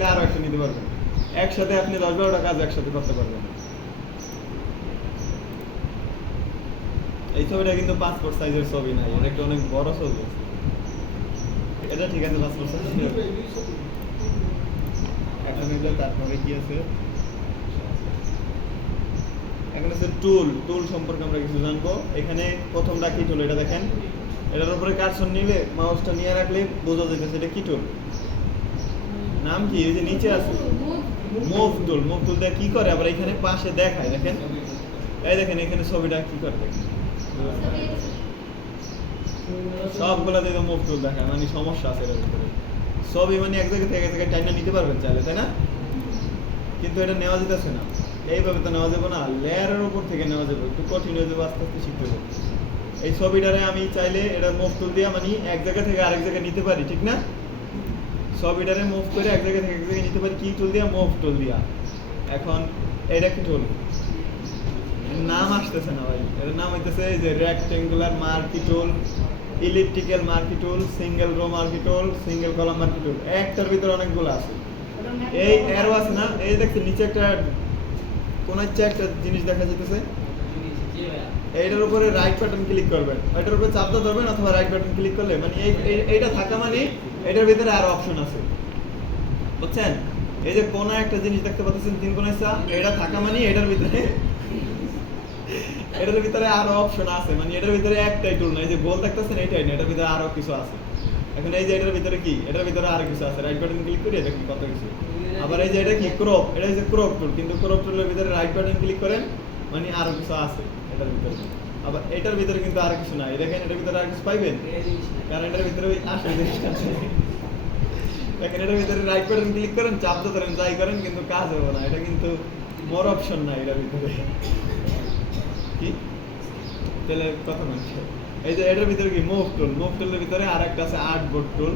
চাইলে আরো একটা নিতে পারবেন। একসাথে আপনি 10-12টা কাজ একসাথে করতে পারবেন। এই ছবিটা কিন্তু পাসপোর্ট সাইজের ছবি নাই, এটা একটা অনেক বড় ছবি। এটা ঠিক আছে পাসপোর্ট সাইজ। এখন এগুলো তারপরে কি আছে, এখন আছে টুল সম্পর্কে আমরা কিছু জানবো। এখানে প্রথমটা কি টুল এটা দেখেন, এটার উপরে কার্সর নিলে মাউসটা নিয়ে রাখলে বোঝা যাইতেছে এটা কি টুল, নাম কি, এই যে নিচে আছে মুভ টুল। মুভ টুল দিয়ে কি করে আবার এখানে পাশে দেখায়, দেখেন এই দেখেন এখানে ছবিটা কি করে দেখেন, সবগুলা দিয়ে মুভ টুল দেখায়, মানে সমস্যা আছে এর ভিতরে। ছবি মানে এক জায়গা থেকে এক জায়গায় টাইনা নিতে পারবেন চাইলে, তাই না? কিন্তু এটা নেওয়া যেতেছে না, এইভাবে তো নেওয়া যাবে না, লেয়ারের উপর থেকে নেওয়া যাবে, একটু কঠিন হয়ে যাবে, আস্তে আস্তে শিখতে হবে। এই ছবিটারে আমি চাইলে এটা মুভ টুল দিয়ে মানে এক জায়গা থেকে আরেক জায়গায় নিতে পারি, ঠিক না? ছবিটারে মুভ করে এক জায়গা থেকে এক জায়গায় নিতে পারি কি টুল দিয়া, মুভ টুল দিয়া। এখন এটা কি টুল, নাম আসতেছে না ভাই, এর নাম হইতেছে যে রেক্টেঙ্গুলার মার্কি টুল, ইলিপ্টিক্যাল মার্কি টুল, সিঙ্গেল রো মার্কি টুল, সিঙ্গেল কলাম মার্কি টুল। একটার ভিতরে অনেকগুলো আছে। এই অ্যারো আছে না, এই দেখছেন নিচে একটা কোন একটা জিনিস দেখা যাইতেছে, এইটার উপরে রাইট বাটন ক্লিক করবেন, এটার উপরে চাপ ধরবেন অথবা রাইট বাটন ক্লিক করলে মানে এইটা থাকা মানে এটার ভিতরে আরো অপশন আছে, বুঝছেন? এই যে কোন একটা জিনিস দেখতে পাচ্ছেন তিন কোণের চা, এটা থাকা মানে এটার ভিতরে আরো অপশন আছে, মানে এটার ভিতরে একটাই টুল না, এই যে গোল দেখতেছেন এইটাই না, এটার ভিতরে আরো কিছু আছে। এখন এই যে এটার ভিতরে কি, এটার ভিতরে আরো কিছু আছে, রাইট বাটন ক্লিক করি এটা কি কত কিছু। আবার এই যে এটা কি ক্রপ, এটা হচ্ছে ক্রপ টুল, কিন্তু ক্রপ টুলের ভিতরে রাইট বাটন ক্লিক করেন মানে আরো কিছু আছে এটার ভিতরে। আবার এটার ভিতরে কিন্তু আর কিছু নাই, দেখেন এটার ভিতরে আর কিছু পাইবেন, কারণ এটার ভিতরে ওই আসল জিনিস আছে। দেখেন এটার ভিতরে রাইট বাটন ক্লিক করেন, চাপ ধরেন, যাই করেন কিন্তু কাজ হবে না, এটা কিন্তু মোর অপশন নাই এটার ভিতরে। কি তাহলে কথা বলছি, এই যে এটার ভিতরে কি মুভ টুল, মুভ টুলের ভিতরে আরেকটা আছে আর্টবোর্ড টুল।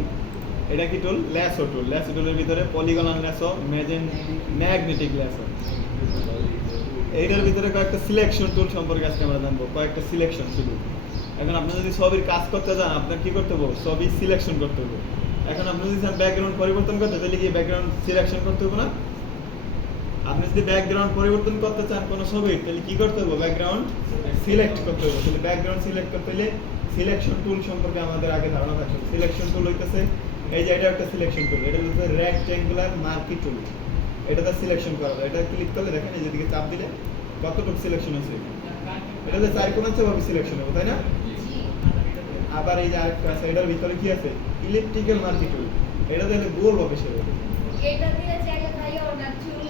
এটা কি টুল, ল্যাসো টুল, ল্যাসো টুলের ভিতরে পলিগনাল ল্যাসো, ম্যাগনেটিক ল্যাসো। এইটার ভিতরে কয়েকটা সিলেকশন টুল সম্পর্কে আজকে আমরা জানবো, কয়েকটা সিলেকশন শুধু। এখন আপনি যদি ছবির কাজ করতে যান, আপনার কি করতে হবে, ছবি সিলেকশন করতে হবে। এখন আপনি যদি চান ব্যাকগ্রাউন্ড পরিবর্তন করতে, তাহলে কি ব্যাকগ্রাউন্ড সিলেকশন করতে হবে না? আপনি যদি ব্যাকগ্রাউন্ড পরিবর্তন করতে চান কোনো ছবির, তাহলে কি করতে হবে, ব্যাকগ্রাউন্ড সিলেক্ট করতে হবে। তাহলে ব্যাকগ্রাউন্ড সিলেক্ট করতে হলে সিলেকশন টুল সম্পর্কে আমাদের আগে ধারণা থাকবে। সিলেকশন টুল হইতেছে এই যে এটা একটা সিলেকশন টুল, এটা হচ্ছে রেক্টেঙ্গুলার মার্কি টুল, এটাতে সিলেকশন করা যায়। এটা ক্লিক করলে দেখেন এই যেদিকে চাপ দিলে কতটুকু সিলেকশন আছে, এটাতে চার কোণ আছে ভাবে সিলেকশন হবে, তাই না? আবার এই যে আরেকটা আছে, এটার ভিতরে কি আছে, ইলিপ্টিক্যাল মার্কি টুল, এটা দিলে গোল হবে সেটা। এটা দিয়ে জায়গা খাই ওটা চুল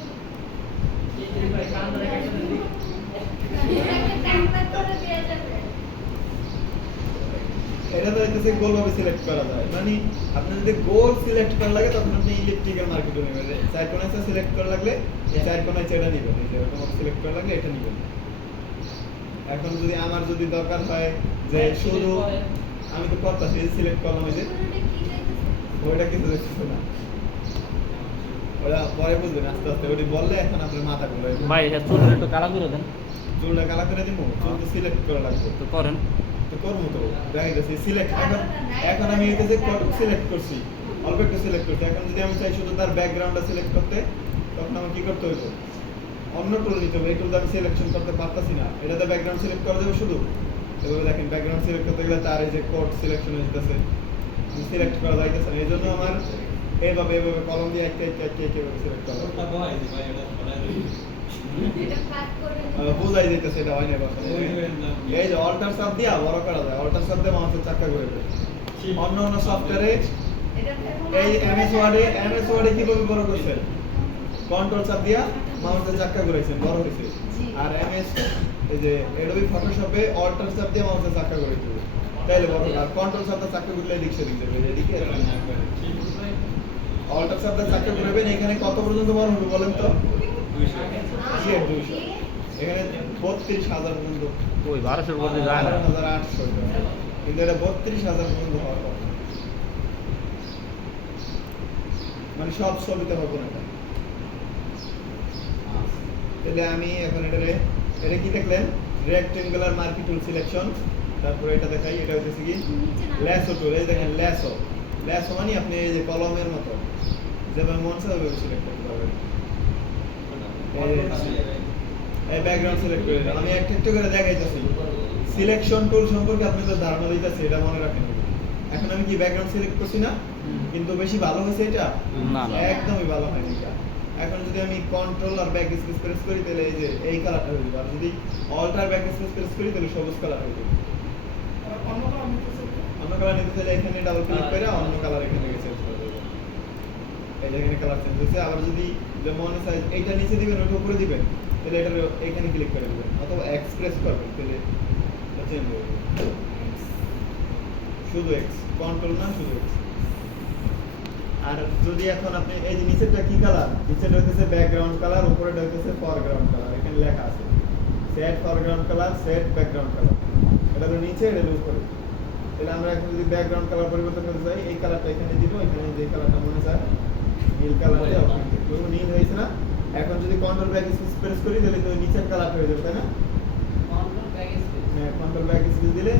এটা তো হচ্ছে গোল ভাবে সিলেক্ট করা যায়, মানে আপনি যদি গোল সিলেক্ট করা লাগে তখন আপনি ইলিপ্টিক্যাল মার্কি টুল নেবেন। চার কোণ আছে সিলেক্ট করা লাগলে এই চার কোণ আছে এটা নেবেন, এই যে এরকম সিলেক্ট করা লাগলে এটা নেবেন। এখন যদি আমার যদি দরকার হয় যে শুধু আমি তো করতেছি সিলেক্ট করলাম, এই যে ওইটা কিন্তু দেখতেছ না, ওরা পরে বুঝবেন আস্তে আস্তে, ওটি বললে এখন আপনার মাথা ঘুরে ভাই এটা চুলটা একটু কালা করে দেন। চুলটা কালা করে দিব, চুল তো সিলেক্ট করা লাগবে, তো করেন। তো করবো তো দেখা গেছে সিলেক্ট। এখন আমি এটা যে সিলেক্ট করছি, অল্প একটু সিলেক্ট করছি, এখন যদি আমি চাই শুধু তার ব্যাকগ্রাউন্ডটা সিলেক্ট করতে, তখন আমার কি করতে হইব, অন্য টুল নিতে হবে। এই টুলটা আমি সিলেকশন করতে পারতাছি না, এটাতে ব্যাকগ্রাউন্ড সিলেক্ট করা যাবে শুধু। এভাবে দেখেন ব্যাকগ্রাউন্ড সিলেক্ট করতে গেলে তার এই যে কোড সিলেকশন হয়ে যেতেছে, সিলেক্ট করা যাইতেছে না। এই জন্য আমার এইভাবে কলম দিয়ে একটা সিলেক্ট করা বোঝাই যেতেছে এটা হয় না কথা। এই যে অল্টার সাব দিয়া বড় করা যায়, অল্টার সাব দিয়ে মাউসের চাকা ঘুরে যায়। অন্য সফটওয়্যারে এই এমএস ওয়ার্ডে কিভাবে বড় করছেন, কন্ট্রোল চাপ দিয়া মাউসের চাকা ঘুরাইছেন, বড় হইছে। আর এমএস এই যে অ্যাডোবি ফটোশপে অল্টার চাপ দিয়ে মাউসের চাকা ঘুরাইতে হবে, তাইলে বড়। আর কন্ট্রোল চাপ দিয়ে চাকা ঘুরলে এদিক সেদিক যাবে, এদিকে অল্টার চাপ দিয়ে চাকা ঘুরাবেন। এখানে কত পর্যন্ত বড় হবে বলেন তো, 200 এখানে 32,000 পর্যন্ত, ওই 1200 পর্যন্ত যায় না, 12,800, কিন্তু এটা 32,000 পর্যন্ত হওয়ার কথা, মানে সব ছবিতে হবে না। তাহলে আমি এখন এটা কি দেখলেন, রেক্টেঙ্গুলার মার্কি টুল সিলেকশন। তারপরে এটা দেখাই, এটা হচ্ছে কি ল্যাসো টুল। এই দেখেন ল্যাসো মানে আপনি এই যে কলমের মতো যেমন মন চায় ওইভাবে সিলেক্ট করতে পারবেন। এই ব্যাকগ্রাউন্ড সিলেক্ট করে দিলাম। আমি একটা একটা করে দেখাইতেছি। সিলেকশন টুল সম্পর্কে আপনাদের ধারণা দিতেছি, এটা মনে রাখেন। এখন আমি কি ব্যাকগ্রাউন্ড সিলেক্ট করছি না, কিন্তু বেশি ভালো হয়েছে এটা না, না। একদমই ভালো হয়নি এটা। এখন যদি আমি কন্ট্রোল আর ব্যাক স্পেস প্রেস করি তাহলে এই যে এই কালারটা হয়ে যাবে, আর যদি অল্ট আর ব্যাক স্পেস প্রেস করি তাহলে সবুজ কালার হয়ে যাবে। অন্য কালার নিতে চাইলে এখানে ডাবল ক্লিক করে অন্য কালার এখানে গিয়ে চেঞ্জ করে দেবেন। এই যে এখানে কালার চেঞ্জ হয়েছে। আবার যদি যেমন সাইজ এইটা নিচে দিবেন ওটা উপরে দিবেন তাহলে এটা এখানে ক্লিক করে দিবেন, অথবা এক্সপ্রেস করবেন তাহলে এটা চেঞ্জ হয়ে যাবে। শুধু এক্স, কন্ট্রোল না শুধু এক্স। আর যদি এখন আপনি এই যে নিচেরটা কি কালার, নিচেরটা হইতেছে ব্যাকগ্রাউন্ড কালার, উপরেটা হইতেছে ফরগ্রাউন্ড কালার। এখানে লেখা আছে set foreground colour, set background colour. এটা হলো নিচে, এটা হলো উপরে। তাহলে আমরা এখন যদি ব্যাকগ্রাউন্ড কালার পরিবর্তন করতে চাই, এই কালারটা এখানে দিব, এখানে যে কালারটা মনে চায় নীল কালারটা পুরো নীল হয়েছে না। এখন যদি কন্ট্রোল ব্যাক স্পেস প্রেস করি তাহলে তো নিচের কালারটা হয়ে যাবে, তাই না? হ্যাঁ, কন্ট্রোল ব্যাক স্পেস দিলে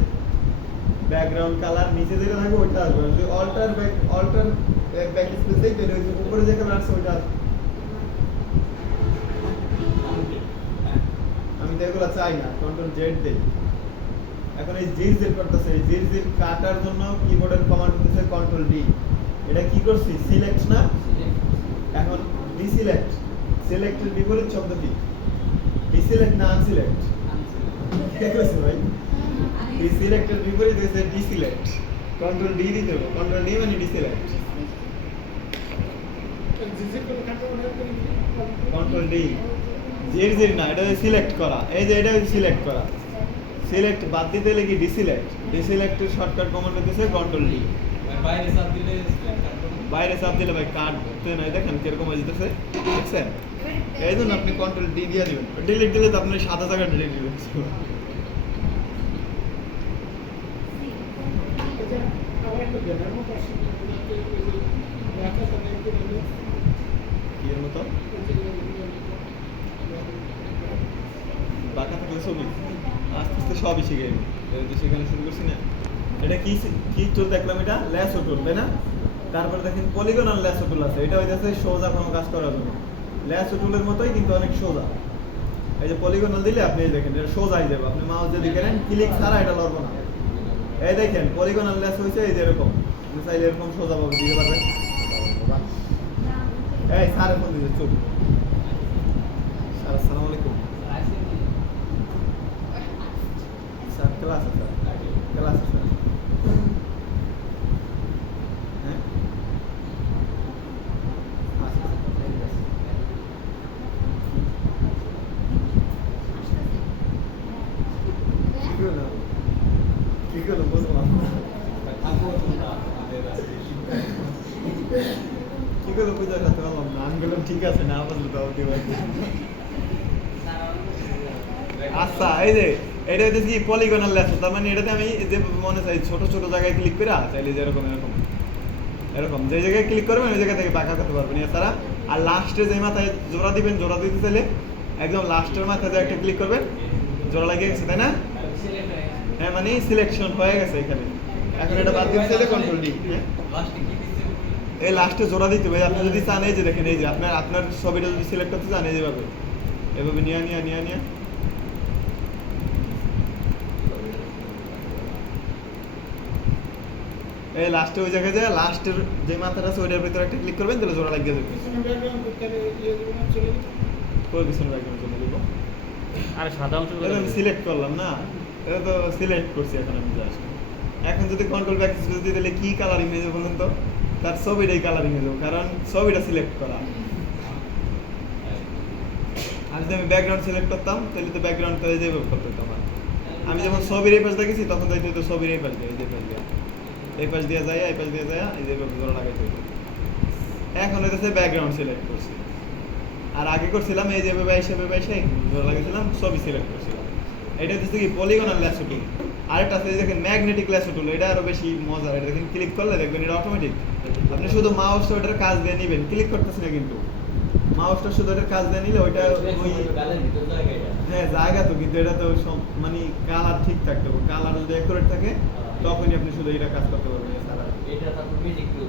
ব্যাকগ্রাউন্ড কালার নিচে যেটা থাকবে ওইটা আসবে। যদি অল্টার ব্যাক স্পেস দেই তাহলে ওই যে উপরে যে কালার আছে ওইটা আসবে। আমি তো এগুলো চাই না, কন্ট্রোল জেড দেই। এখন এই জির জির করতেছে, এই জির জির কাটার জন্য কিবোর্ডের কমান্ড হচ্ছে কন্ট্রোল ডি। এটা কি করছি, সিলেক্ট না, এখন ডিসিলেক্ট। সিলেক্টের বিপরীত শব্দ কি? ডিসিলেক্ট না আনসিলেক্ট? কি কইছো ভাই? ডিসিলেক্টের বিপরীত হচ্ছে ডিসিলেক্ট। কন্ট্রোল ডি দিতে হবে, কন্ট্রোল ডি মানে ডিসিলেক্ট। কন্ট্রোল ডি জির জির না, এটা সিলেক্ট করা। এই যে এটা সিলেক্ট করা, সিলেক্ট বাদ দিতে হলে কি ডিসিলেক্ট। ডিসিলেক্টের শর্টকাট কমান্ড হচ্ছে কন্ট্রোল ডি। বাইরে চাপ দিলে ভাই কাট ধরতে নাই, দেখেন কিরকম হয়ে যেতেছে, দেখছেন? এই জন্য আপনি কন্ট্রোল ডি দিয়ে দিবেন। ডিলিট দিলে তো আপনি সাদা জায়গা ডিলিট দিবেন। কি এর মতো বাঁকা থাকলে ছবি আস্তে আস্তে সবই শিখে যাবে। সেখানে শুরু করছি না। এটা কি কি টুল দেখলাম, এটা ল্যাসো টুল, তাই না? তারপরে দেখেন পলিগনাল ল্যাসো টুল আছে, এটা হইতেছে সোজা কোনো কাজ করার জন্য। ল্যাসো টুলের মতোই কিন্তু অনেক সোজা। এই যে পলিগনাল দিলে আপনি দেখেন এটা সোজাই যাবে, আপনি মাউস যদি করেন ক্লিক ছাড়া এটা লড়বে না। এই দেখেন পলিগনাল ল্যাস হয়েছে এই যে এরকম, আপনি চাইলে এরকম সোজা ভাবে দিতে পারবেন। এই স্যার ফোন দিতে চুপ। স্যার আসসালামু আলাইকুম। স্যার ক্লাস আছে, ক্লাস আছে। হ্যাঁ আচ্ছা, ঠিক আছে। কি করলো, কি করলো বুঝলাম না। কি করলো বুঝতে পারলাম না। আমি বললাম ঠিক আছে না, বুঝলো তাও দিবেন। আচ্ছা, এই যে এটা হচ্ছে কি পলিগনাল ল্যাস, তার মানে এটাতে আমি যে মনে চাই ছোট ছোট জায়গায় ক্লিক করে চাইলে যে এরকম এরকম এরকম যে জায়গায় ক্লিক করবেন ওই জায়গা থেকে বাঁকা করতে পারবেন এছাড়া। আর লাস্টে যে মাথায় জোড়া দিবেন, জোড়া দিতে চাইলে একদম লাস্টের মাথায় যে একটা ক্লিক করবেন, জোড়া লাগিয়ে গেছে, তাই না? হ্যাঁ, মানে সিলেকশন হয়ে গেছে এখানে। এখন এটা বাদ দিতে চাইলে কন্ট্রোল ডি। এই লাস্টে জোড়া দিতে হবে। আপনি যদি চান এই যে দেখেন, এই যে আপনার ছবিটা যদি সিলেক্ট করতে চান এই যেভাবে এভাবে নিয়ে এই লাস্টে ওই জায়গায় যায়, লাস্টের যে মাথাটা আছে ওইটার ভিতরে একটা ক্লিক করবেন তাহলে জোড়া লাগিয়ে যাবে। কোন পিছনে ব্যাকগ্রাউন্ড চলে দেবো? আরে সাদা অংশ এটা আমি সিলেক্ট করলাম না, এটা তো সিলেক্ট করছি এখন আমি জাস্ট। এখন যদি কন্ট্রোল ব্যাক স্পেস দিয়ে দিলে কি কালার ইমেজ বলুন তো? তার ছবিটাই কালার ইমেজ, কারণ ছবিটা সিলেক্ট করা। আর যদি আমি ব্যাকগ্রাউন্ড সিলেক্ট করতাম তাহলে তো ব্যাকগ্রাউন্ডটা যেভাবে করতে হতো আমার। আমি যখন ছবির এই পাশ দেখেছি তখন যাইতে হতো ছবির এই পাশ দিয়ে, এই যে পাশ দিয়ে, এই পাশ দিয়ে যায়, এই পাশ দিয়ে যায়, এই যে জোড়া লাগাইতে হতো। এখন হইতেছে ব্যাকগ্রাউন্ড সিলেক্ট করছি। আর আগে করছিলাম এই যে ব্যবসায়ী জোড়া লাগাইছিলাম, ছবি সিলেক্ট করছিলাম। এটা হচ্ছে কি পলিগনাল ল্যাসো টুল। আরেকটা আছে দেখেন ম্যাগনেটিক ল্যাসো টুল, এটা আরো বেশি মজার। এটা দেখেন ক্লিক করলে দেখবেন এটা অটোমেটিক, আপনি শুধু মাউসটা ওটার কাজ দিয়ে নেবেন, ক্লিক করতেছেন না কিন্তু মাউসটা শুধু ওটার কাজ দিয়ে নিলে ওইটা ওই হ্যাঁ জায়গা তো, কিন্তু এটা তো মানে কালার ঠিক থাকতে হবে। কালার যদি অ্যাকুরেট থাকে তখনই আপনি শুধু এটা কাজ করতে পারবেন। এছাড়া এটা তারপর ম্যাজিক টুল,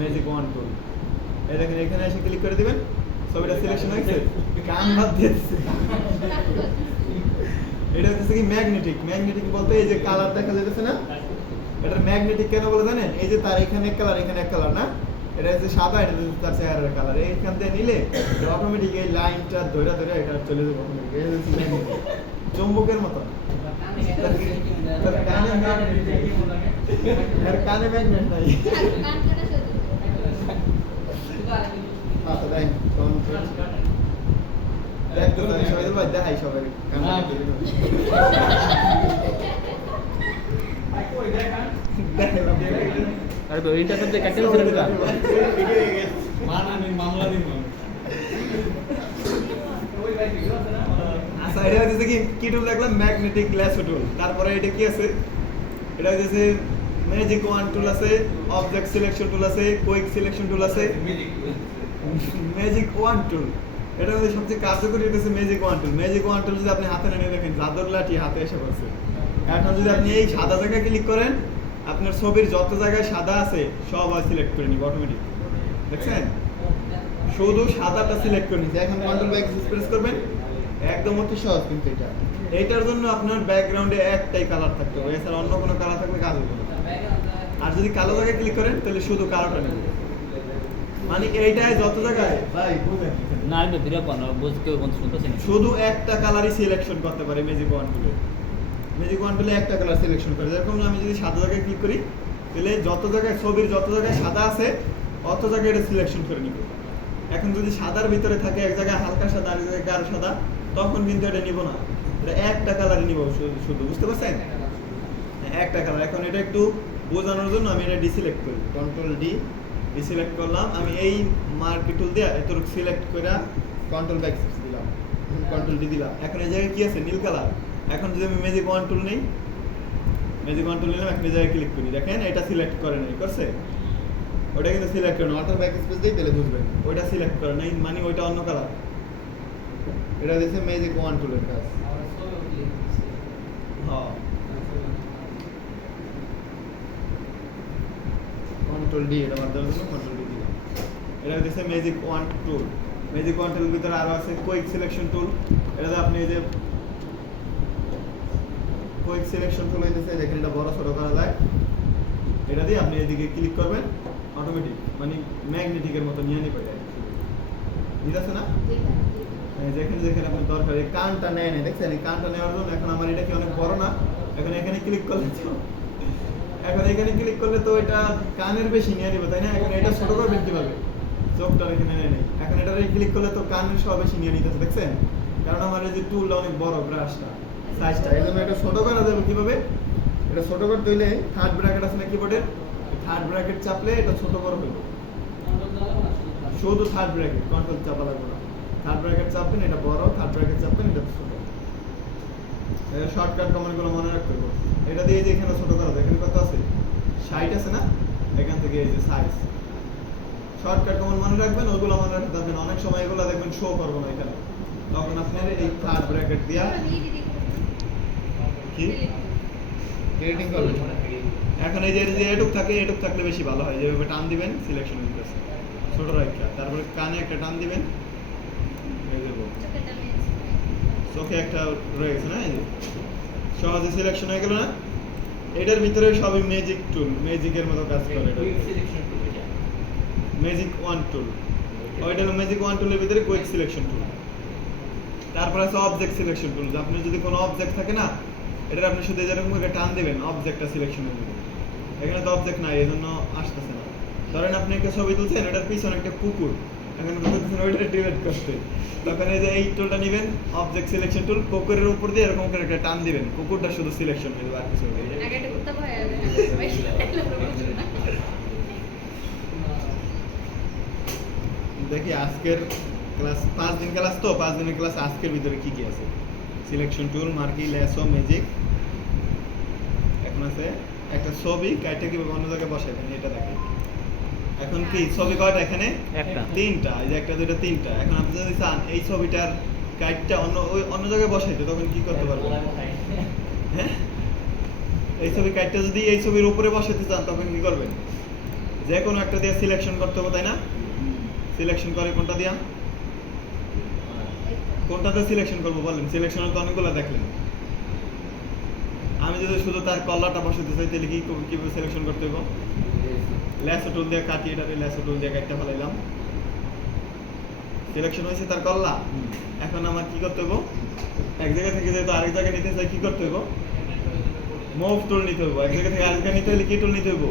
ম্যাজিক ওয়ান টুল এই দেখেন এখানে এসে ক্লিক করে দিবেন, ছবিটা সিলেকশন হয়েছে, কান বাদ দিয়ে দিচ্ছে। এটা হচ্ছে কি ম্যাগনেটিক। ম্যাগনেটিক বলতে এই যে কালার দেখা যাচ্ছে না, এটা ম্যাগনেটিক কেন বলে জানেন? এই যে তার এখানে এক কালার এখানে এক কালার না, এটা হচ্ছে সাদা, এটা হচ্ছে তার চেহারার কালার। এইখান থেকে নিলে অটোমেটিক এই লাইনটা ধরে ধরে এটা চলে যাবে অটোমেটিক। এই হচ্ছে ম্যাগনেটিক, চুম্বকের মতো। এর কানে ম্যাগনেট নাই। কান কাটা শুধু আচ্ছা দেখ দেখতে চাই সবাই ভাই দেখাই সবাই কানে আরে তো এইটা তো কাটতে ছিল না। মামলা দিন। আচ্ছা এটা হচ্ছে কি টুল দেখলাম? ম্যাগনেটিক ল্যাসো টুল। তারপরে এটা কি আছে? এটা হচ্ছে ম্যাজিক ওয়ান টুল আছে, অবজেক্ট সিলেকশন টুল আছে, কুইক সিলেকশন টুল আছে। ম্যাজিক ওয়ান টুল এটা হচ্ছে সবচেয়ে কার্যকরী, এটা হচ্ছে ম্যাজিক ওয়ান টুল। ম্যাজিক ওয়ান টুল যদি আপনি হাতে নিয়ে দেখেন জাদুর লাঠি হাতে এসে পড়ছে। এখন যদি আপনি এই সাদা জায়গায় ক্লিক করেন, আপনার ছবির যত জায়গায় সাদা আছে সব সিলেক্ট করে নিব অটোমেটিক। দেখছেন? শুধু সাদাটা সিলেক্ট করে নিচ্ছে। এখন কন্ট্রোল ব্যাক প্রেস করবেন, একদম অতি সহজ কিন্তু এটা। এইটার জন্য আপনার ব্যাকগ্রাউন্ডে একটাই কালার থাকতে হবে, এছাড়া অন্য কোনো কালার থাকলে কাজ হবে না। আর যদি কালো জায়গায় ক্লিক করেন তাহলে শুধু কালোটা নেবে, মানে এইটাই যত জায়গায় ভাই বুঝেন না আমি ভিডিও বানাবো, বুঝ কেউ কোন শুনতেছেন শুধু একটা কালারই সিলেকশন করতে পারে ম্যাজিক ওয়ান টুলে। ম্যাজিক ওয়ান টুলে একটা কালার সিলেকশন করে, যেরকম আমি যদি সাদা জায়গায় ক্লিক করি তাহলে যত জায়গায় ছবির যত জায়গায় সাদা আছে অত জায়গায় এটা সিলেকশন করে নিব। এখন যদি সাদার ভিতরে থাকে এক জায়গায় হালকা সাদা আর এক জায়গায় গাঢ় সাদা, তখন কিন্তু এটা নিব না, এটা একটা কালারই নিব শুধু। বুঝতে পারছেন? একটা কালার। এখন এটা একটু বোঝানোর জন্য আমি এটা ডিসিলেক্ট করি, কন্ট্রোল ডি ডিসিলেক্ট করলাম। আমি এই মার্ক টুল দিয়ে এতটুকু সিলেক্ট করে কন্ট্রোল ব্যাক দিলাম, কন্ট্রোল ডি দিলাম। এখন এই জায়গায় কি আছে? নীল কালার। এখন যদি আমি ম্যাজিক ওয়ান টুল নেই, ম্যাজিক ওয়ান টুল নিলাম, এখন এই জায়গায় ক্লিক করি, দেখেন এটা সিলেক্ট করে নাই, করছে? ওটা কিন্তু সিলেক্ট করে না, অটো ব্যাক স্পেস দিই তাহলে বুঝবেন ওইটা সিলেক্ট করে নাই, মানে ওইটা অন্য কালার। এটা দিচ্ছে ম্যাজিক ওয়ান টুলের কাজ। হ্যাঁ, কন্ট্রোল ডি এটা বাদ দেওয়ার জন্য কন্ট্রোল ডি দিলাম। এটা দিচ্ছে ম্যাজিক ওয়ান টুল। ম্যাজিক ওয়ান টুলের ভিতরে আরো আছে কুইক সিলেকশন টুল। এটাতে আপনি এই যে কুইক সিলেকশন টুল হইতেছে, দেখেন এটা বড় ছোট করা যায়। এটা দিয়ে আপনি এদিকে ক্লিক করবেন, অটোমেটিক মানে ম্যাগনেটিকের মতো নিয়ে নিবে। ঠিক আছে না? যেখানে যেখানে আপনার দরকার। এই কানটা নেয় না, দেখছেন? এই কানটা নেওয়ার জন্য এখন আমার এটা কি অনেক বড় না? এখন এখানে ক্লিক করলে তো এটা কানের বেশি নিয়ে নিবে, তাই না? এখন এটা ছোট করবেন কিভাবে? চোখটা এখানে নেয় নাই, এখন এটা ক্লিক করলে তো কানের সব বেশি নিয়ে নিতেছে, দেখছেন? কারণ আমার এই যে টুলটা অনেক বড়, ব্রাশটা সাইজটা, এই জন্য এটা ছোট করা যাবে কিভাবে? এটা ছোট করতে হইলে থার্ড ব্র্যাকেট আছে না কিবোর্ডের, থার্ড ব্র্যাকেট চাপলে এটা ছোট বড় হইবে। শুধু থার্ড ব্র্যাকেট, কন্ট্রোল চাপা লাগবে না। থার্ড ব্র্যাকেট চাপবেন এটা বড়, থার্ড ব্র্যাকেট চাপবেন এটা ছোট। এটা শর্টকাট কমান্ডগুলো মনে রাখতে হবে। এটা দিয়ে যে এখানে ছোট করা যায়, এখানে কত আছে? 60 আছে না? এখান থেকে এই যে সাইজ শর্টকাট কমান্ড মনে রাখবেন, ওগুলো মনে রাখতে পারবেন। অনেক সময় এগুলো দেখবেন শো করবে না এখানে, তখন আপনার এই থার্ড ব্র্যাকেট দিয়া কি এডিটিং করবেন। এখন এই যে এটুক থাকলে বেশি ভালো হয়, যেভাবে টান দিবেন সিলেকশন হয়ে যাবে ছোট রাখা। তারপরে কানে একটা টান দিবেন, এই যে চোখে একটা রয়ে গেছে না, এই যে সহজে সিলেকশন হয়ে গেল না? এটার ভিতরে সবই ম্যাজিক টুল, ম্যাজিকের মতো কাজ করে। এটা ম্যাজিক ওয়ান টুল, ওইটা হলো ম্যাজিক ওয়ান টুলের ভিতরে কুইক সিলেকশন টুল। তারপর আছে অবজেক্ট সিলেকশন টুল। আপনি যদি কোনো অবজেক্ট থাকে না, এটা আপনি শুধু যেরকম করে টান দিবেন অবজেক্টটা সিলেকশন হয়ে যাবে। এখানে তো অবজেক্ট নাই, এই জন্য আসতেছে না। ধরেন আপনি একটা ছবি তুলছেন, এটার পিছনে একটা কুকুর, এখন বলতেছেন ওইটা ডিলিট করতে, তখন এই যে এই টুলটা নেবেন, অবজেক্ট সিলেকশন টুল, কুকুরের উপর দিয়ে এরকম করে একটা টান দিবেন, কুকুরটা শুধু সিলেকশন হয়ে যাবে, আর কিছু হবে না। আগে এটা করতে হয় আগে দেখি আজকের ক্লাস 5 দিন ক্লাস, তো 5 দিনের ক্লাস আজকের ভিতরে কি কি আছে? Selection tool, marquee, lasso, magic. এখন আছে একটা ছবি কাইটে কিভাবে অন্য জায়গায় বসাবেন, এটা দেখেন। এখন কি ছবি কয়টা? এখানে একটা, তিনটা। এই যে একটা দুটো তিনটা। এখন আপনি যদি চান এই ছবিটার কাইটটা অন্য জায়গায় বসাইতে, তখন কি করতে পারবেন? হ্যাঁ, এই ছবি কাইটটা যদি এই ছবির উপরে বসাইতে চান, তখন কি করবেন? যে কোনো একটা দিয়ে সিলেকশন করতে হবে, তাই না? সিলেকশন করে কোনটা দিয়া? কোনটাতে সিলেকশন করবো বলেন? সিলেকশনের তো অনেকগুলো দেখলেন। আমি যদি শুধু তার কলারটা বসাতে চাই তাহলে কিভাবে সিলেকশন করতে হবে? ল্যাসো টুল দিয়ে কাটি, এটাতে ল্যাসো টুল দিয়ে কাটতে ফেলাইলাম। সিলেকশন হয়েছে তার কল্লা। এখন আমার কি করতে হবে? এক জায়গা থেকে যেহেতু আরেক জায়গায় নিতে চাই কি করতে হবে? মুভ টুল নিতে হবে। এক জায়গা থেকে আরেক জায়গায় নিতে হলে কি টুল নিতে হবে?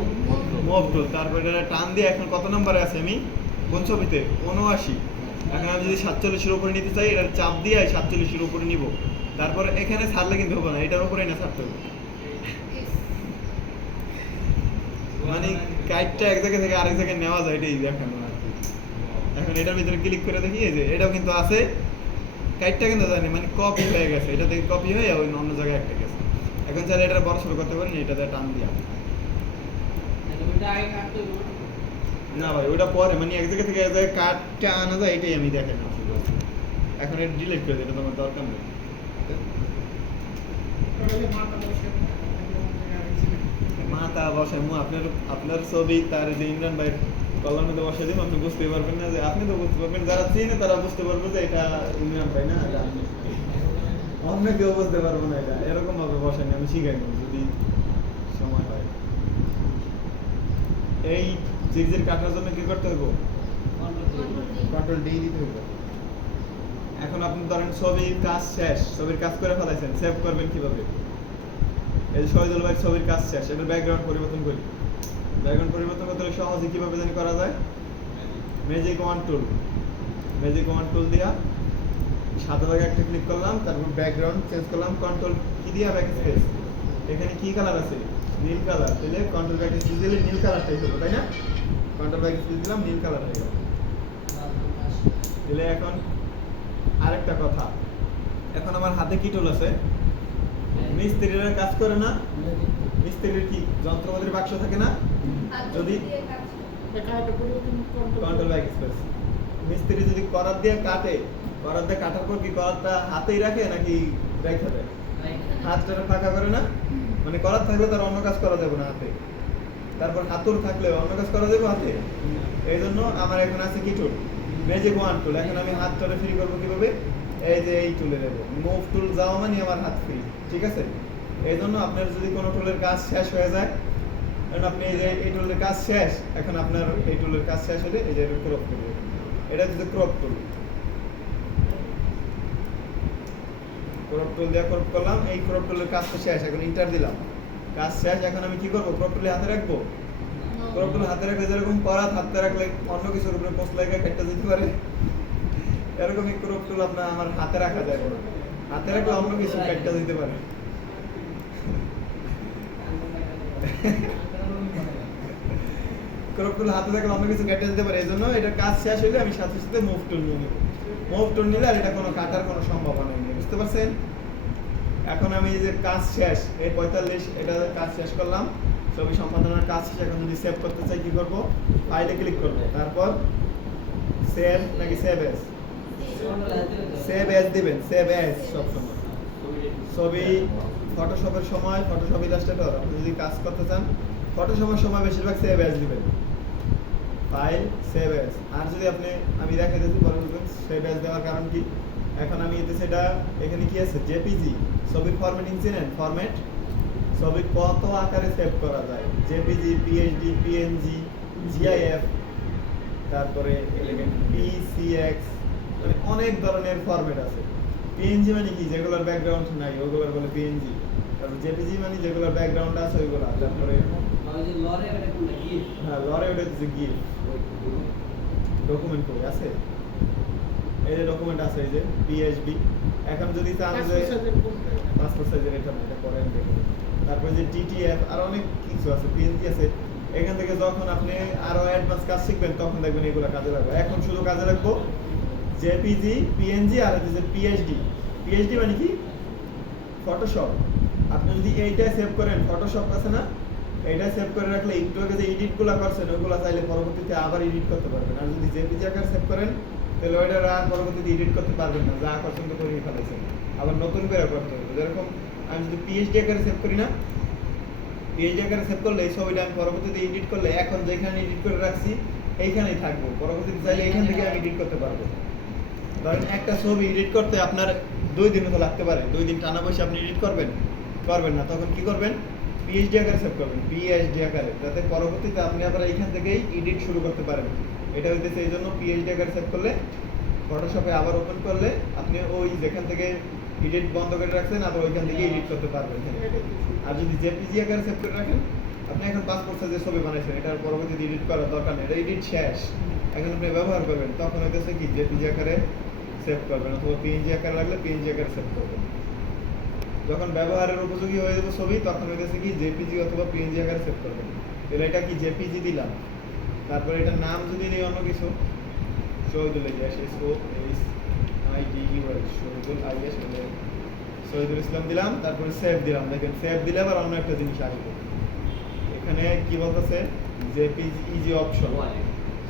Move tool. তারপর এটা টান দিয়ে এখন কত নম্বরে আছে আমি? কোন ছবিতে? ৭৯। এখন আমি যদি ৪৭-এর উপরে নিতে চাই এটার চাপ দিয়ে ৪৭-এর উপরে নিব। তারপর এখানে ছাড়লে কিন্তু হবে না, এটার উপরে না ছাড়তে হবে। মানে কাইটটা এক জায়গা থেকে আরেক জায়গায় নেওয়া যায়, এটাই দেখানো আর কি। এখন এটার ভিতরে ক্লিক করে দেখি, এই যে এটাও কিন্তু আছে, কাইটটা কিন্তু জানি মানে কপি হয়ে গেছে, এটা থেকে কপি হয়ে ওই অন্য জায়গায় একটা গেছে। এখন চাইলে এটা বড় শুরু করতে পারেন, এটাতে টান দিয়া। না ভাই ওটা পরে, মানে এক জায়গা থেকে এক জায়গায় কাটটা আনা যায়, এটাই আমি দেখে না। এখন এটা ডিলিট করে দিই, এটা তোমার দরকার নেই। মাথা বসাই আপনার ছবি তার যে ইমরান ভাই কলার মধ্যে বসাই দিব, আপনি বুঝতে পারবেন না যে, আপনি তো বুঝতে পারবেন, যারা চিনে তারা বুঝতে পারবে যে এটা ইমরান ভাই না, এটা অন্য কেউ বুঝতে পারবো না। এটা এরকম ভাবে বসাই আমি শিখাই না যদি সময় হয়। এই জিগজির কাটার জন্য কি করতে হবে? কন্ট্রোল ডি দিতে হবে। এখন আপনি ধরেন ছবির কাজ শেষ, ছবির কাজ করে ফেলাইছেন, সেভ করবেন কিভাবে? এই যে শহীদুল ভাই ছবির কাজ শেষ, এটার ব্যাকগ্রাউন্ড পরিবর্তন করি। ব্যাকগ্রাউন্ড পরিবর্তন করতে হলে সহজে কিভাবে জানি করা যায়? ম্যাজিক ওয়ান টুল দিয়া সাদা জায়গায় একটা ক্লিক করলাম, তারপর ব্যাকগ্রাউন্ড চেঞ্জ করলাম, কন্ট্রোল কি দিয়া ব্যাক স্পেস। এখানে কি কালার আছে? নীল কালার। তাহলে কন্ট্রোল ব্যাক স্পেস দিলে নীল কালারটাই হলো, তাই না? কন্ট্রোল ব্যাক স্পেস দিলাম, নীল কালার হয়ে গেল। তাহলে এখন আরেকটা কথা, এখন আমার হাতে কি টুল আছে? মিস্ত্রিরা কাজ করে না, মিস্ত্রির কি যন্ত্রপাতির বাক্স থাকে না? যদি কন্ট্রোল ব্যাক স্পেস, মিস্ত্রি যদি করাত দিয়ে কাটে, করাত দিয়ে কাটার পর কি করাতটা হাতেই রাখে নাকি রেখে দেয়? হাতটা ফাঁকা করে না, মানে করাত থাকলে তার অন্য কাজ করা যাবে না হাতে। তারপর হাতুর থাকলে অন্য কাজ করা যাবে হাতে। এই জন্য আমার এখন আছে কি টুল? ম্যাজিক ওয়ান টুল। এখন আমি হাতটা ফ্রি করবো কিভাবে? এই যে এই টুলে দেবো, মুভ টুল যাওয়া মানে আমার হাত ফ্রি, ঠিক আছে? এই জন্য আপনার যদি কোনো টুলের কাজ শেষ হয়ে যায়, কারণ আপনি এই যে এই টুলের কাজ শেষ, এখন আপনার এই টুলের কাজ শেষ হলে এই যে ক্রপ করবে, এটা হচ্ছে ক্রপ টুল। ক্রপ টুল দিয়ে ক্রপ করলাম, এই ক্রপ টুলের কাজ তো শেষ, এখন ইন্টার দিলাম, কাজ শেষ। এখন আমি কি করবো? ক্রপ টুলে হাতে রাখবো। ক্রপ টুল হাতে রাখলে যেরকম করাত হাতে রাখলে অন্য কিছুর উপরে পোস্ট লাগা কেটে যেতে পারে, এরকমই ক্রপ টুল আপনার আমার হাতে রাখা যায় না, হাতে রাখলে অন্য কিছু কেটে যেতে পারে। ক্রপ টুল হাতে থাকলে অন্য কিছু কেটে যেতে পারে, এই জন্য এটা কাজ শেষ হইলে আমি সাথে সাথে মুভ টুল নিয়ে নেব। মুভ টুল নিলে আর এটা কোনো কাটার কোনো সম্ভাবনা নেই, বুঝতে পারছেন? এখন আমি এই যে কাজ শেষ, এই 45 এটা কাজ শেষ করলাম, ছবি সম্পাদনার কাজ শেষ। এখন যদি সেভ করতে চাই কি করব? ফাইলে ক্লিক করব, তারপর সেভ নাকি সেভ এস? সেভ এস দিবেন, সেভ এস সব সময়। ছবি ফটোশপের সময়, ফটোশপ ইলাস্ট্রেটর আপনি যদি কাজ করতে চান, ফটোশপের সময় বেশিরভাগ সেভ এস দিবেন, ফাইল সেভ এস। আর যদি আপনি, আমি দেখাই দিচ্ছি পরে বুঝবেন সেভ এস দেওয়ার কারণ কি। এখন আমি এতে সেটা, এখানে কি আছে? জেপিজি, ছবির ফরম্যাটিং চেনেন? ফরম্যাট, ছবি কত আকারে সেভ করা যায়? জেপিজি, পিএইচডি, পিএনজি, জিআইএফ, তারপরে পিসিএক্স, মানে অনেক ধরনের ফরম্যাট আছে। পিএনজি মানে কি? যেগুলোর ব্যাকগ্রাউন্ড নাই ওগুলোর বলে পিএনজি। তারপর জেপিজি মানে যেগুলোর ব্যাকগ্রাউন্ড আছে ওইগুলো। তারপরে হ্যাঁ, লরে ওটা হচ্ছে গিফট। ডকুমেন্ট কই আছে? এই যে ডকুমেন্ট আছে, এই যে পিএইচডি। এখন যদি চান যে পাসপোর্ট সাইজের, এটা পরে দেখুন। তারপরে যে টিটিএফ, আর অনেক কিছু আছে, পিএনজি আছে। এখান থেকে যখন আপনি আরো অ্যাডভান্স কাজ শিখবেন তখন দেখবেন এগুলো কাজে লাগবে। এখন শুধু কাজে লাগবো জেপিজি, পিএনজি, আর এই যে পিএইচডি। পিএইচডি মানে কি? ফটোশপ। আপনি যদি এইটা সেভ করেন, ফটোশপ আছে না, এইটা সেভ করে রাখলে একটু আগে যে এডিটগুলো করছেন ওইগুলো চাইলে পরবর্তীতে আবার এডিট করতে পারবেন। আর যদি জেপিজি আকারে সেভ করেন তাহলে ওইটা আর পরবর্তীতে এডিট করতে পারবেন না, যা করছেন তো করিয়ে ফেলেছেন, আবার নতুন করে করতে হবে। যেরকম আমি যদি পিএইচডি আকারে সেভ করি না, পিএইচডি আকারে সেভ করলে এই ছবিটা আমি পরবর্তীতে এডিট করলে এখন যেখানে এডিট করে রাখছি এইখানেই থাকবো, পরবর্তীতে চাইলে এইখান থেকে আমি এডিট করতে পারবো। ধরেন একটা ছবি এডিট করতে আপনার 2 দিন তো লাগতে পারে, 2 দিন টানা বসে আপনি এডিট করবেন না, তখন কি করবেন, পিএইচডি আকারে সেভ করবেন, পিএইচডি আকারে, যাতে পরবর্তীতে আপনি আবার এইখান থেকেই এডিট শুরু করতে পারেন। এটা হইতেছে এই জন্য পিএইচডি আকারে সেভ করলে ফটোশপে আবার ওপেন করলে আপনি ওই যেখান থেকে এডিট বন্ধ করে রাখছেন আবার ওইখান থেকে এডিট করতে পারবেন। আর যদি জেপিজি আকারে সেভ করে রাখেন, আপনি এখন পাসপোর্ট সাইজের ছবি বানাইছেন, এটার পরবর্তীতে এডিট করার দরকার নেই, এটা এডিট শেষ, এখন আপনি ব্যবহার করবেন, তখন হইতেছে কি জেপিজি আকারে সেভ করবেন, অথবা পিএনজি আকারে লাগলে পিএনজি আকারে সেভ করবেন। যখন ব্যবহারের উপযোগী হয়ে যাবে ছবি, তখন হইতেছে কি জেপিজি অথবা পিএনজি আকারে সেভ করবেন। তাহলে এটা কি জেপিজি দিলাম, তারপরে এটার নাম যদি দিই অন্য কিছু, শহীদুল ইলিয়াস, SOHIDUL, শহীদুল ইলিয়াস, শহীদুল ইসলাম দিলাম, তারপরে সেভ দিলাম। দেখেন সেভ দিলে আবার অন্য একটা জিনিস আসবে, এখানে কি বলতেছে জেপিজি অপশন,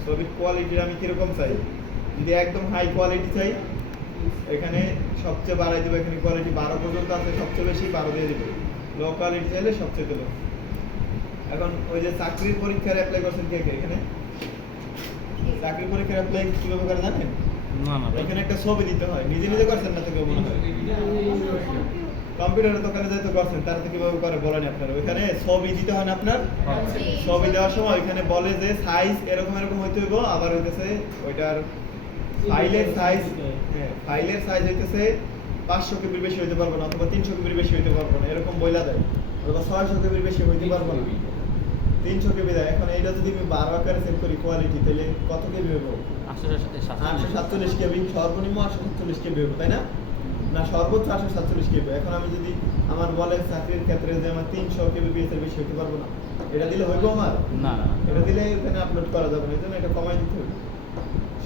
ছবির কোয়ালিটি আমি কিরকম চাই, যদি একদম হাই কোয়ালিটি চাই এখানে সবচেয়ে বাড়াই দেবো, এখানে কোয়ালিটি 12 পর্যন্ত আছে, সবচেয়ে বেশি 12 দিয়ে দেবো, লো কোয়ালিটি চাইলে সবচেয়ে লো। এখন ওই যে চাকরির পরীক্ষার অ্যাপ্লাই করছেন কে কে এখানে, চাকরির পরীক্ষার অ্যাপ্লাই কিভাবে করে জানেন? না না ভাই। এখানে একটা ছবি দিতে হয়, নিজে নিজে করছেন না তো কেউ মনে হয়, কম্পিউটারের দোকানে যাই তো করছেন, তারা তো কিভাবে করে বলেন আপনারা, ওইখানে ছবি দিতে হয় না আপনার, ছবি দেওয়ার সময় ওইখানে বলে যে সাইজ এরকম এরকম হইতে হইব, আবার হইতেছে ওইটার ফাইলের সাইজ, হ্যাঁ ফাইলের সাইজ হইতেছে 500 কেবির বেশি হইতে পারবো না, অথবা 300 কেবির বেশি হইতে পারবো না, এরকম বইলা দেয়, অথবা 600 কেবির বেশি হইতে পারবো না, 300 কেবি দেয়। এখন এইটা যদি আমি 12 আকারে সেভ করি কোয়ালিটি, তাহলে কত কেবি হইব? 847 কেবি, সর্বনিম্ন 847 কেবি হইব, তাই না? না সর্বোচ্চ 847 কেবি। এখন আমি যদি আমার বলে চাকরির ক্ষেত্রে যে আমার 300 কেবিপিএস এর বেশি হইতে পারবো না, এটা দিলে হইব আমার? না না না। এটা দিলে এখানে আপলোড করা যাবে না, এই জন্য এটা কমাই দিতে হবে।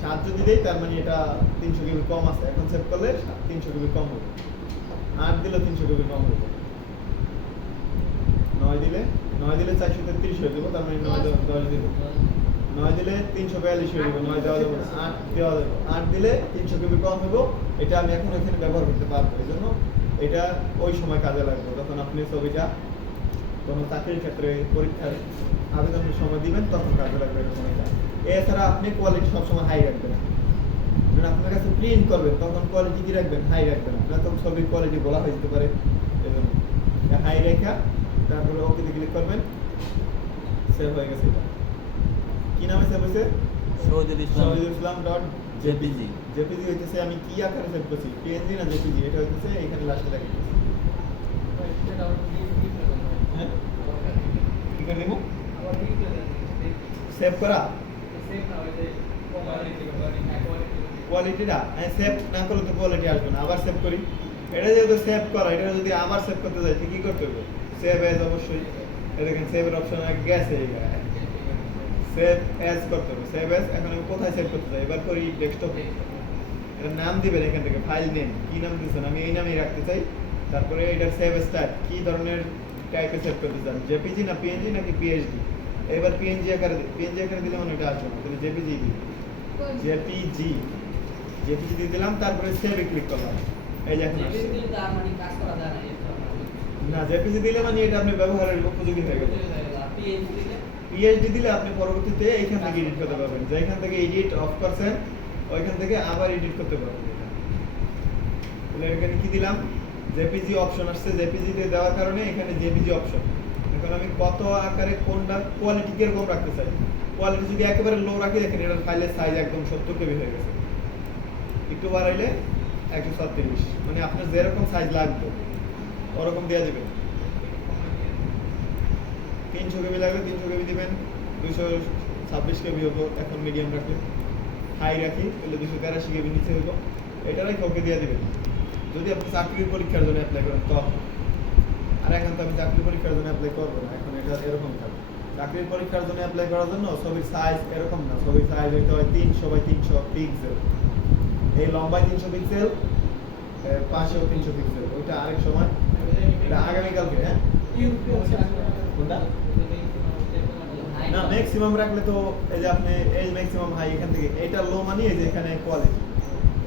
7 যদি দেই তার মানে এটা 300 কেবি কম আছে, এখন সেভ করলে 300 কেবি কম হবে। 8 দিলে 300 কেবি কম হবে। 9 দিলে 433 হয়ে যাবে, তার মানে 9 10 দিব। 9 দিলে 342 হয়ে যাবে, 9 দেওয়া যাবে না, 8 দেওয়া যাবে। 8 দিলে 300 কেবি কম হবে, এটা আমি এখন এখানে ব্যবহার করতে পারবো। এই জন্য এটা ওই সময় কাজে লাগবে যখন আপনি ছবিটা কোনো চাকরির ক্ষেত্রে পরীক্ষার আবেদনের সময় দিবেন, তখন কাজে লাগবে এই সময়টা। এছাড়া আপনি কোয়ালিটি সবসময় হাই রাখবেন, যখন আপনার কাছে প্রিন্ট করবেন তখন কোয়ালিটি কি রাখবেন, হাই রাখবেন, না তখন ছবির কোয়ালিটি বলা হয়ে যেতে পারে। এই জন্য হাই রেখা, তারপরে ওকেতে ক্লিক করবেন, সেভ হয়ে গেছে। এটা কি নামে সেভ হয়েছে? Shahidul Islam dot JPG. JPG হইতেছে আমি কি আকারে সেভ করছি, পিএনজি না জেপিজি, এটা হইতেছে এখানে লাস্টে দেখা যাচ্ছে। হ্যাঁ কি করে দেবো সেভ করা কোয়ালিটিটা, হ্যাঁ সেভ না করলে তো কোয়ালিটি আসবে না। আবার সেভ করি, এটা যেহেতু সেভ করা, এটা যদি আবার সেভ করতে যাই কি করতে হবে, সেভ এজ, অবশ্যই দেখেন সেভের অপশন গেছে, সেভ এজ করতে হবে, সেভ এজ। এখন আমি কোথায় সেভ করতে চাই, এবার করি ডেস্কটপে, এর নাম দিবেন এখান থেকে, ফাইল নেম কি নাম দিচ্ছেন, আমি এই নামেই রাখতে চাই। তারপরে এটার সেভ এজ টাইপ, কি ধরনের টাইপে সেভ করতে চান, জেপিজি না পিএনজি নাকি পিএইচডি। এবার পিএনজি আকারে দিলে মানে এটা আসবে না, তাহলে জেপিজি দিই, জেপিজি দিয়ে দিলাম, তারপরে সেভে ক্লিক করলাম, এই যে এখন আসছে। না জেপিজি দিলে মানে এটা আপনি ব্যবহারের উপযোগী হয়ে গেল। পিএইচডি দিলে আপনি পরবর্তীতে এইখান থেকে এডিট করতে পারবেন, যেখান থেকে এডিট অফ করছেন ওইখান থেকে আবার এডিট করতে পারবেন। তাহলে এখানে কি দিলাম, জেপিজি অপশন আসছে, জেপিজি দিয়ে দেওয়ার কারণে এখানে জেপিজি অপশন। এখন আমি কত আকারে কোনটা কোয়ালিটি কিরকম রাখতে চাই, কোয়ালিটি যদি একেবারে লো রাখি, দেখেন এটার ফাইলের সাইজ একদম 70 কেবি হয়ে গেছে, একটু বাড়াইলে 137, মানে আপনার যেরকম সাইজ লাগবে ওরকম দেওয়া দিবেন। 300 কেবি লাগবে 300 কেবি দিবেন, 226 কেবি হবো এখন মিডিয়াম রাখলে, হাই রাখি তাহলে 283 কেবি নিচে হইব, এটারাই ওকে দিয়ে দিবেন যদি আপনি চাকরির পরীক্ষার জন্য অ্যাপ্লাই করেন তখন। আর এখন তো আমি চাকরির পরীক্ষার জন্য অ্যাপ্লাই করবো না, এখন এটা এরকম থাকবে। চাকরির পরীক্ষার জন্য অ্যাপ্লাই করার জন্য ছবির সাইজ এরকম না, ছবির সাইজ হইতে হয় 300 বাই 300 পিক্সেল, এই লম্বায় 300 পিক্সেল, পাশেও 300 পিক্সেল, ওইটা আরেক সময়, এটা আগামীকালকে। হ্যাঁ কোনটা না ম্যাক্সিমাম রাখলে তো এই যে আপনি এই ম্যাক্সিমাম হাই, এখান থেকে এটা লো মানে এই যে এখানে কোয়ালিটি,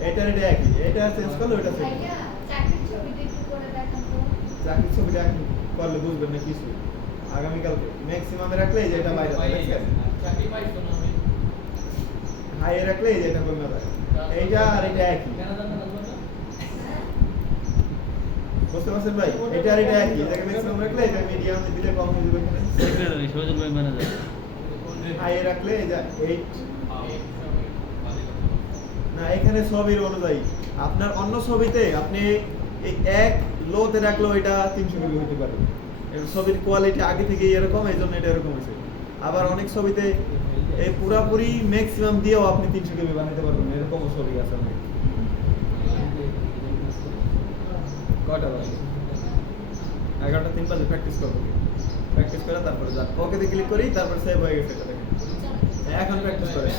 এটা একই, এটা চেঞ্জ করলে ওটা চেঞ্জ করবে। চাকরির ছবিটা একটু করে দেখান তো। চাকরির ছবিটা এখন করলে বুঝবেন না কিছু, আগামীকালকে ম্যাক্সিমামে রাখলে এই যে এটা বাইরে দেখছেন, হাই রাখলে এই যে এটা কমে যায় এইটা আর এটা একই বুঝতে পারছেন ভাই এটা আর এটা একই এটাকে ম্যাক্সিমাম রাখলে এটা মিডিয়াম দিলে কম হয়ে যাবে এখানে সেক্রেটারি সজল ভাই ম্যানেজার হাই রাখলে এই যে 8 না এখানে ছবির অনুযায়ী আপনার অন্য ছবিতে আপনি এই এক লোতে রাখলেও এটা 300 কেবি হতে পারে এর ছবির কোয়ালিটি আগে থেকে এরকম এইজন্য এটা এরকম হয়েছে আবার অনেক ছবিতে এই পুরাপুরি ম্যাক্সিমাম দিয়েও আপনি 300 কেবি বানাতে পারবেন এরকম ছবি আছে অনেক কয়টা বাজে 11টা 3 বাজে প্র্যাকটিস করব প্র্যাকটিস করে তারপরে যান ওকেতে ক্লিক করি তারপর সেভ হয়ে গেছে এটা দেখেন এখন প্র্যাকটিস করে